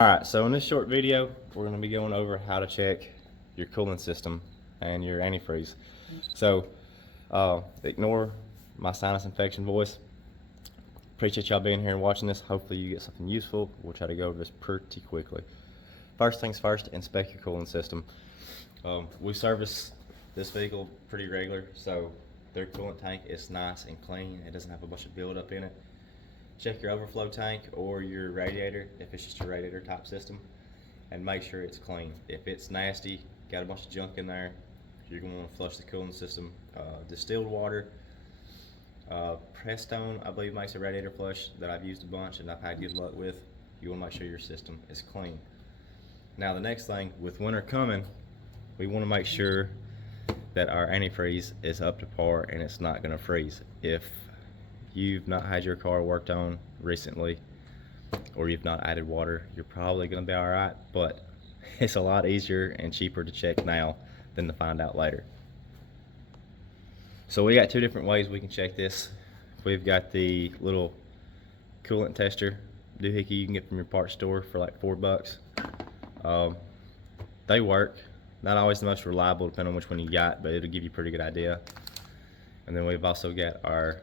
Alright, so in this short video, we're going to be going over how to check your cooling system and your antifreeze. So, ignore my sinus infection voice. Appreciate y'all being here and watching this. Hopefully you get something useful. We'll try to go over this pretty quickly. First things first, inspect your cooling system. We service this vehicle pretty regular, so their coolant tank is nice and clean. It doesn't have a bunch of buildup in it. Check your overflow tank or your radiator if it's just a radiator type system, and make sure it's clean. If it's nasty, got a bunch of junk in there, you're going to want to flush the cooling system. Distilled water, Prestone, I believe, makes a radiator flush that I've used a bunch and I've had good luck with. You want to make sure your system is clean. Now the next thing, with winter coming, we want to make sure that our antifreeze is up to par and it's not going to freeze. If you've not had your car worked on recently, or you've not added water, you're probably going to be alright, but it's a lot easier and cheaper to check now than to find out later. So we got two different ways we can check this. We've got the little coolant tester doohickey you can get from your parts store for like $4. They work. Not always the most reliable depending on which one you got, but it'll give you a pretty good idea. And then we've also got our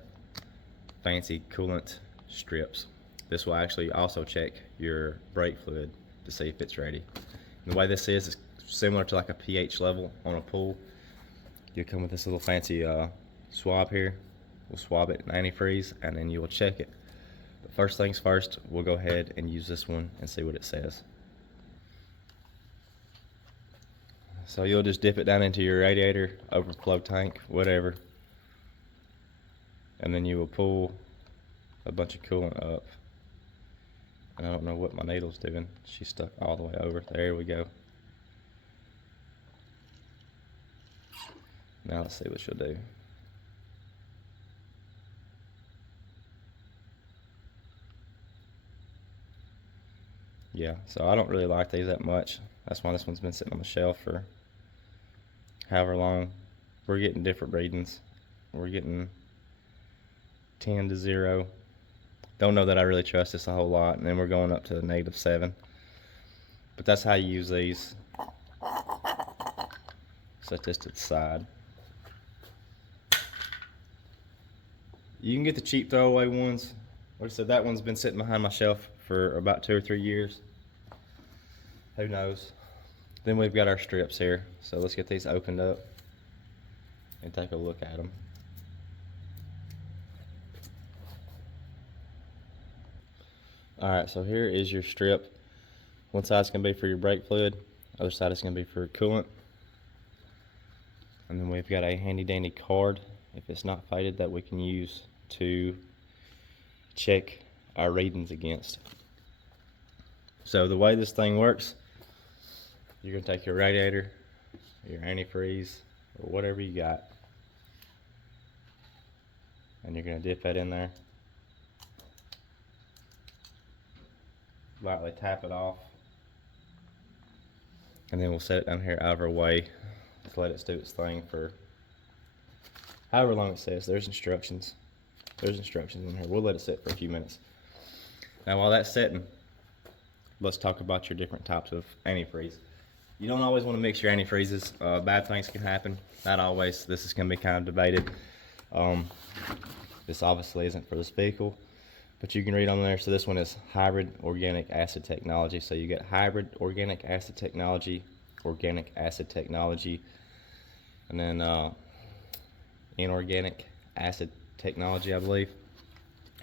fancy coolant strips. This will actually also check your brake fluid to see if it's ready. And the way this is similar to like a pH level on a pool. You come with this little fancy swab here. We'll swab it in antifreeze and then you will check it. But first things first, we'll go ahead and use this one and see what it says. So you'll just dip it down into your radiator, overflow tank, whatever. And then you will pull a bunch of coolant up. And I don't know what my needle's doing. She's stuck all the way over. There we go. Now let's see what she'll do. Yeah, so I don't really like these that much. That's why this one's been sitting on the shelf for however long. We're getting different readings. We're getting 10 to 0. Don't know that I really trust this a whole lot, and then we're going up to -7. But that's how you use these. Set this to the side. You can get the cheap throwaway ones. Like I said, that one's been sitting behind my shelf for about 2 or 3 years. Who knows? Then we've got our strips here. So let's get these opened up and take a look at them. Alright, so here is your strip. One side's going to be for your brake fluid, other side is going to be for coolant. And then we've got a handy dandy card, if it's not faded, that we can use to check our readings against. So the way this thing works, you're going to take your radiator, your antifreeze, or whatever you got, and you're going to dip that in there. Lightly tap it off, and then we'll set it down here out of our way. Just let it do its thing for however long it says. There's instructions in here. We'll let it sit for a few minutes. Now while that's setting, let's talk about your different types of antifreeze. You don't always want to mix your antifreezes. Bad things can happen. Not always. This is going to be kind of debated. This obviously isn't for this vehicle, but you can read on there. So this one is hybrid organic acid technology. So you get hybrid organic acid technology, and then inorganic acid technology, I believe.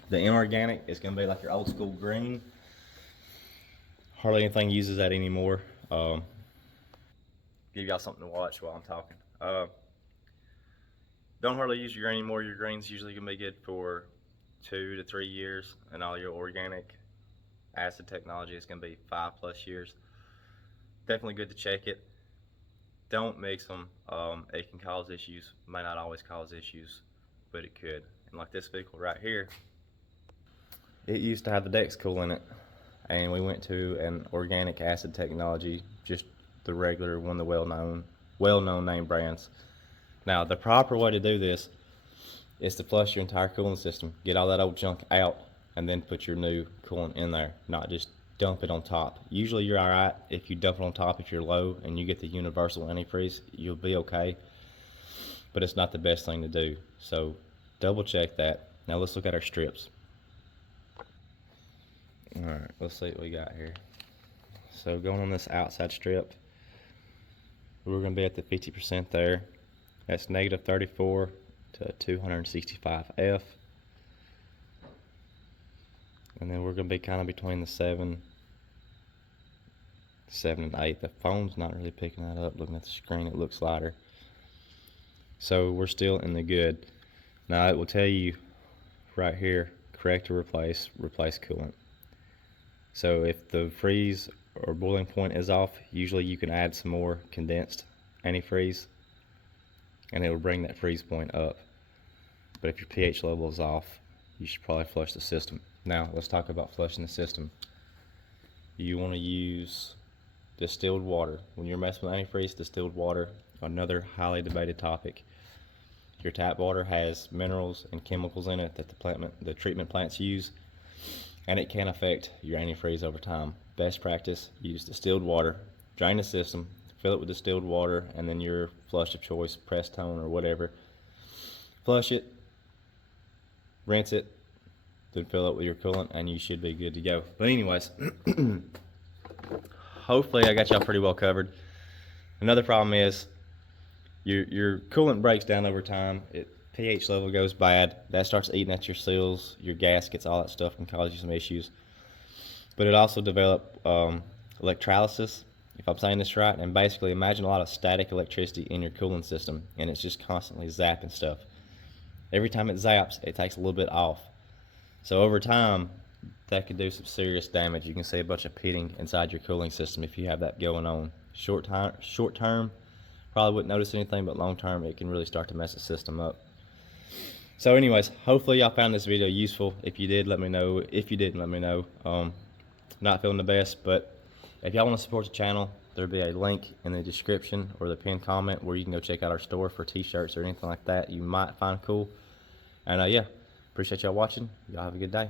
The inorganic is going to be like your old school green. Hardly anything uses that anymore. Give y'all something to watch while I'm talking. Don't hardly use your green anymore. Your green's usually going to be good for 2 to 3 years, and all your organic acid technology is going to be 5+ years. Definitely good to check it. Don't mix them. It can cause issues. May not always cause issues, but it could. And like this vehicle right here, it used to have the Dex Cool in it, and we went to an organic acid technology, just the regular one, the well-known name brands. Now the proper way to do this is to flush your entire cooling system, get all that old junk out, and then put your new coolant in there, not just dump it on top. Usually you're alright if you dump it on top. If you're low and you get the universal antifreeze, you'll be okay, but it's not the best thing to do. So double check that. Now let's look at our strips. Alright, let's see what we got here. So going on this outside strip, we're going to be at the 50% there. That's negative 34 to 265 F. And then we're going to be kind of between the 7 and 8. The phone's not really picking that up. Looking at the screen, it looks lighter. So we're still in the good. Now it will tell you right here, correct or replace coolant. So if the freeze or boiling point is off, usually you can add some more condensed antifreeze and it will bring that freeze point up. But if your pH level is off, you should probably flush the system. Now let's talk about flushing the system. You want to use distilled water. When you're messing with antifreeze, distilled water, another highly debated topic. Your tap water has minerals and chemicals in it that the treatment plants use, and it can affect your antifreeze over time. Best practice, use distilled water, drain the system, fill it with distilled water, and then your flush of choice, pressed tone or whatever. Flush it, rinse it, then fill it with your coolant, and you should be good to go. But anyways, hopefully I got y'all pretty well covered. Another problem is your coolant breaks down over time. pH level goes bad. That starts eating at your seals, your gaskets, all that stuff can cause you some issues. But it also develops electrolysis, if I'm saying this right, and basically imagine a lot of static electricity in your cooling system, and it's just constantly zapping stuff. Every time it zaps, it takes a little bit off. So over time, that could do some serious damage. You can see a bunch of pitting inside your cooling system if you have that going on. Short term, probably wouldn't notice anything, but long term, it can really start to mess the system up. So anyways, hopefully y'all found this video useful. If you did, let me know. If you didn't, let me know. Not feeling the best, but if y'all want to support the channel, there'll be a link in the description or the pinned comment where you can go check out our store for t-shirts or anything like that you might find cool. And yeah, appreciate y'all watching. Y'all have a good day.